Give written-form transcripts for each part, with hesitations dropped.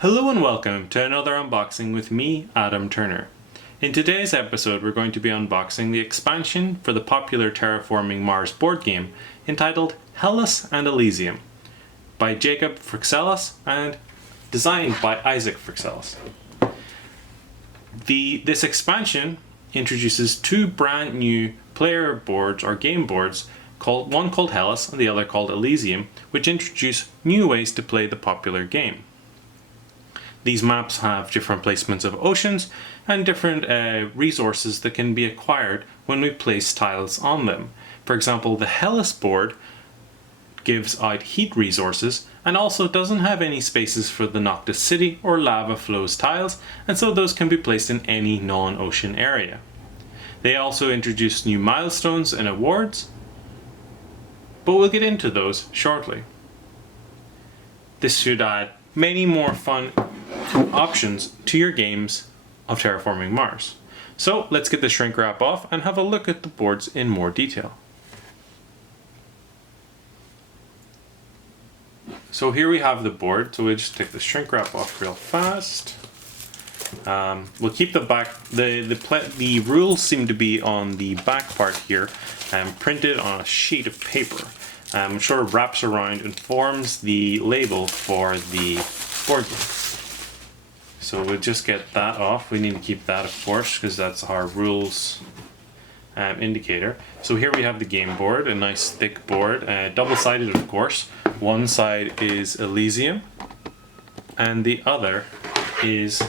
Hello and welcome to another unboxing with me, Adam Turner. In today's episode we're going to be unboxing the expansion for the popular Terraforming Mars board game entitled Hellas and Elysium by Jacob Frixelis and designed by Isaac Frixelis. This expansion introduces two brand new player boards or game boards, one called Hellas and the other called Elysium, which introduce new ways to play the popular game. These maps have different placements of oceans and different resources that can be acquired when we place tiles on them. For example, the Hellas board gives out heat resources and also doesn't have any spaces for the Noctis City or lava flows tiles, and so those can be placed in any non-ocean area. They also introduce new milestones and awards, but we'll get into those shortly. This should add many more fun options to your games of Terraforming Mars. So let's get the shrink wrap off and have a look at the boards in more detail. So here we have the board, so we'll just take the shrink wrap off real fast. We'll keep the back, the rules seem to be on the back part here, printed on a sheet of paper. Sort of wraps around and forms the label for the board game. So we'll just get that off. We need to keep that, of course, because that's our rules indicator. So here we have the game board, a nice thick board, double-sided, of course. One side is Elysium and the other is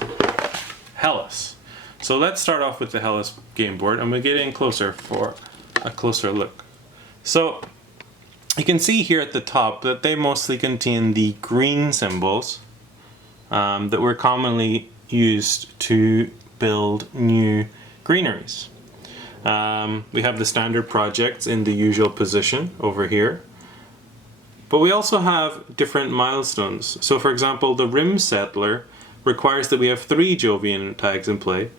Hellas. So let's start off with the Hellas game board and we'll get in closer for a closer look. So you can see here at the top that they mostly contain the green symbols that were commonly used to build new greeneries. We have the standard projects in the usual position over here, but we also have different milestones. So for example, the Rim Settler requires that we have 3 Jovian tags in play.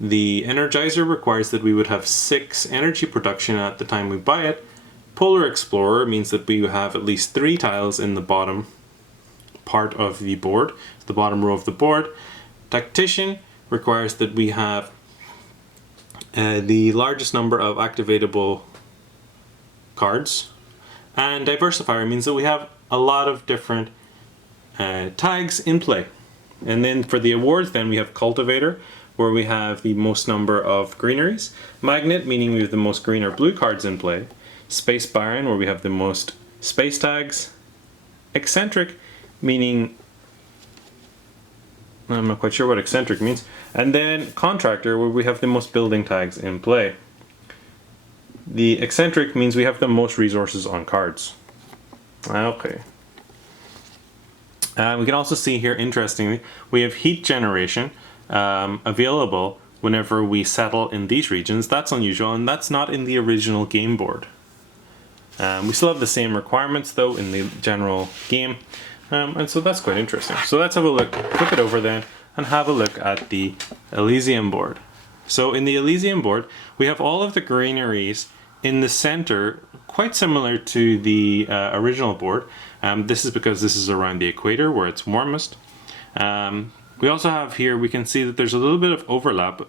The Energizer requires that we would have 6 energy production at the time we buy it. Polar Explorer means that we have at least 3 tiles in the bottom part of the board, the bottom row of the board. Tactician requires that we have the largest number of activatable cards. And Diversifier means that we have a lot of different tags in play. And then for the awards, then we have Cultivator, where we have the most number of greeneries. Magnet, meaning we have the most green or blue cards in play. Space Baron, where we have the most space tags. Eccentric, meaning I'm not quite sure what eccentric means. And then Contractor, where we have the most building tags in play. The eccentric means we have the most resources on cards. Okay. We can also see here, interestingly, we have heat generation available whenever we settle in these regions. That's unusual, and that's not in the original game board. We still have the same requirements though in the general game, and so that's quite interesting. So let's have a look, flip it over then, and have a look at the Elysium board. So in the Elysium board, we have all of the greeneries in the center, quite similar to the original board. This is because this is around the equator where it's warmest. We also have here, we can see that there's a little bit of overlap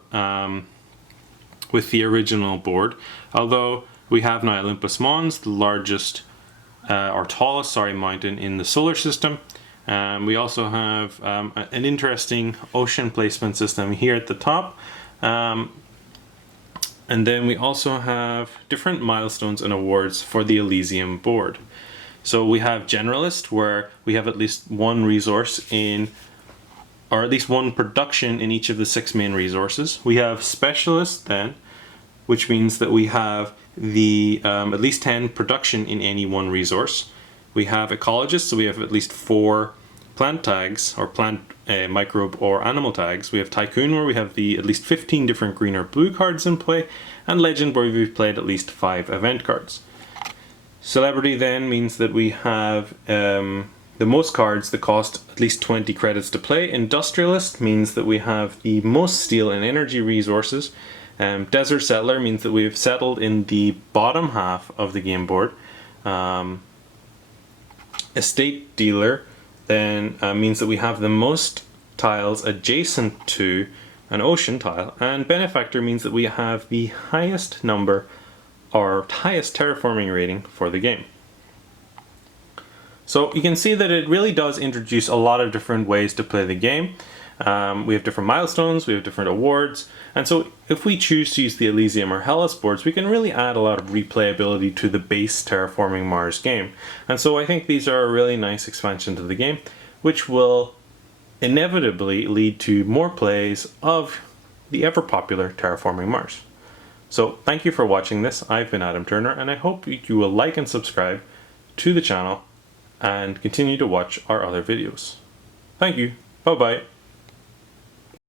with the original board, although we have now Olympus Mons, the largest or tallest, mountain in the solar system. We also have an interesting ocean placement system here at the top. And then we also have different milestones and awards for the Elysium board. So we have Generalist, where we have at least one resource in, or at least one production in each of the 6 main resources. We have Specialist then, which means that we have the at least 10 production in any one resource. We have Ecologist, so we have at least 4 plant tags, or plant, microbe or animal tags. We have Tycoon, where we have the at least 15 different green or blue cards in play, and Legend, where we've played at least 5 event cards. Celebrity then means that we have the most cards that cost at least 20 credits to play. Industrialist means that we have the most steel and energy resources. Desert Settler means that we've settled in the bottom half of the game board. Estate Dealer then means that we have the most tiles adjacent to an ocean tile, and benefactor means that we have the highest number or highest terraforming rating for the game. So you can see that it really does introduce a lot of different ways to play the game. We have different milestones, we have different awards, and so if we choose to use the Elysium or Hellas boards, we can really add a lot of replayability to the base Terraforming Mars game. And so I think these are a really nice expansion to the game, which will inevitably lead to more plays of the ever popular Terraforming Mars. So thank you for watching this. I've been Adam Turner, and I hope you will like and subscribe to the channel and continue to watch our other videos. Thank you. Bye bye.